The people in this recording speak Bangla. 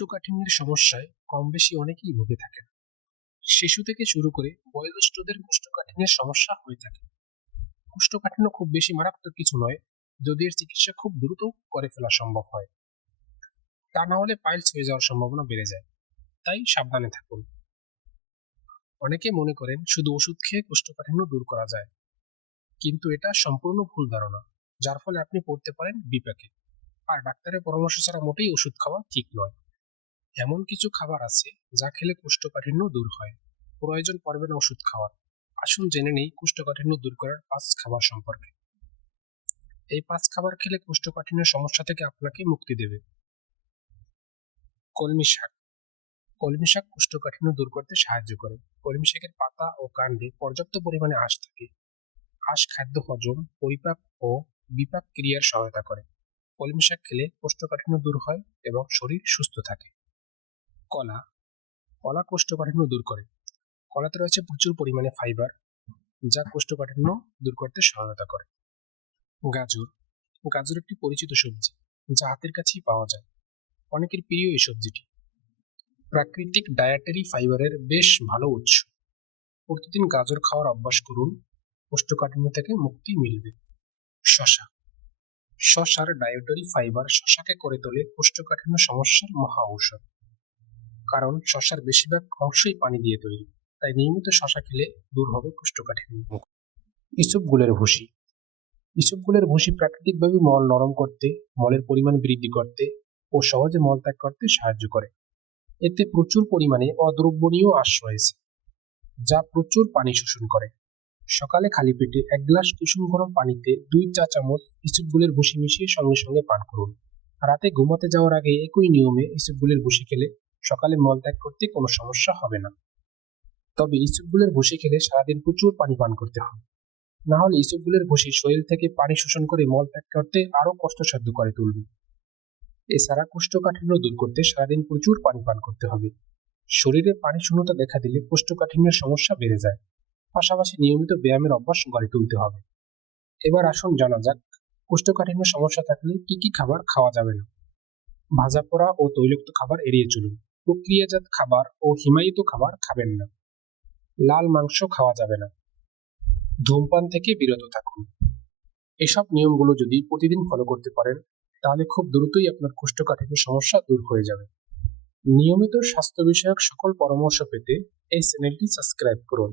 কোষ্ঠকাঠিন্যের সমস্যায় কম বেশি অনেকেই ভুগে থাকেন। শিশু থেকে শুরু করে বয়োজ্যেষ্ঠদের কোষ্ঠকাঠিন্যের সমস্যা হয়ে থাকে। কোষ্ঠকাঠিন্য খুব বেশি মারাত্মক কিছু নয়, যদি এর চিকিৎসা খুব দ্রুত করে ফেলা সম্ভব হয়। তা না হলে পাইলস হয়ে যাওয়ার সম্ভাবনা বেড়ে যায়, তাই সাবধানে থাকুন। অনেকে মনে করেন শুধু ওষুধ খেয়ে কোষ্ঠকাঠিন্য দূর করা যায়, কিন্তু এটা সম্পূর্ণ ভুল ধারণা, যার ফলে আপনি পড়তে পারেন বিপাকে। আর ডাক্তারের পরামর্শ ছাড়া মোটেই ওষুধ খাওয়া ঠিক নয়। এমন কিছু খাবার আছে যা খেলে কোষ্ঠকাঠিন্য দূর হয়। প্রয়োজন পড়বে না ওষুধ খাওয়ার। আসুন জেনে নেই কোষ্ঠকাঠিন্য দূর করার 5 খাবার সম্পর্কে। এই 5 খাবার খেলে কোষ্ঠকাঠিন্যের সমস্যা থেকে আপনাকে মুক্তি দেবে। কলমি শাক। কলমি শাক কোষ্ঠকাঠিন্য দূর করতে সাহায্য করে। কলমি শাকের পাতা ও কাণ্ডে পর্যাপ্ত পরিমাণে আঁশ থাকে। আঁশ খাদ্য হজম, পরিপাক ও বিপাক ক্রিয়ার সহায়তা করে। কলমি শাক খেলে কোষ্ঠকাঠিন্য দূর হয় এবং শরীর সুস্থ থাকে। কলা। কলা কোষ্ঠকাঠিন্য দূর করে। কলাতে রয়েছে প্রচুর পরিমাণে ফাইবার, যা কোষ্ঠকাঠিন্য দূর করতে সহায়তা করে। গাজর। গাজর একটি পরিচিত সবজি, যা হাতের কাছেই পাওয়া যায়। অনেকের প্রিয় এই সবজিটি। প্রাকৃতিক ডায়েটারি ফাইবারের বেশ ভালো উৎস। প্রতিদিন গাজর খাওয়ার অভ্যাস করুন, কোষ্ঠকাঠিন্য থেকে মুক্তি মিলবে। শসা। শসার ডায়েটারি ফাইবার শসাকে করে তোলে কোষ্ঠকাঠিন্য সমস্যার মহা ঔষধ। কারণ শসার বেশিরভাগ অংশই পানি দিয়ে তৈরি, তাই নিয়মিত শসা খেলে দূর হবে কোষ্ঠকাঠিন্য। ইসবগুলের ভুসি। ইসবগুলের ভুসি প্রাকৃতিকভাবে মল নরম করতে, মলের পরিমাণ বৃদ্ধি করতে ও সহজে মলত্যাগ করতে সাহায্য করে। এতে প্রচুর পরিমাণে অদ্রবণীয় আঁশ রয়েছে, যা প্রচুর পানি শোষণ করে। সকালে খালি পেটে 1 গ্লাস কুসুম গরম পানিতে 2 চা চামচ ইসবগুলের ভুসি মিশিয়ে সঙ্গে সঙ্গে পান করুন। রাতে ঘুমাতে যাওয়ার আগে একই নিয়মে ইসবগুলের ভুসি খেলে সকালে মলত্যাগ করতে কোনো সমস্যা হবে না। তবে ইসবগুলের ভুসি খেলে সারাদিন প্রচুর পানি পান করতে হবে, না হলে ইসবগুলের ভুসি শরীর থেকে পানি শোষণ করে মল ত্যাগ করতে আরো কষ্টসাধ্য করে তুলবে। এছাড়া কোষ্ঠকাঠিন্য দূর করতে সারাদিন প্রচুর পানি পান করতে হবে। শরীরে পানি শূন্যতা দেখা দিলে কোষ্ঠকাঠিন্যের সমস্যা বেড়ে যায়। পাশাপাশি নিয়মিত ব্যায়ামের অভ্যাস গড়ে তুলতে হবে। এবার আসুন জানা যাক কোষ্ঠকাঠিন্য সমস্যা থাকলে কি কি খাবার খাওয়া যাবে না। ভাজা পোড়া ও তৈলাক্ত খাবার এড়িয়ে চলুন। প্রক্রিয়াজাত খাবার ও হিমায়িত খাবার খাবেন না। লাল মাংস খাওয়া যাবে না। ধূমপান থেকে বিরত থাকুন। এসব নিয়মগুলো যদি প্রতিদিন ফলো করতে পারেন, তাহলে খুব দ্রুতই আপনার কোষ্ঠকাঠিন্য সমস্যা দূর হয়ে যাবে। নিয়মিত স্বাস্থ্য বিষয়ক সকল পরামর্শ পেতে এই চ্যানেলটি সাবস্ক্রাইব করুন।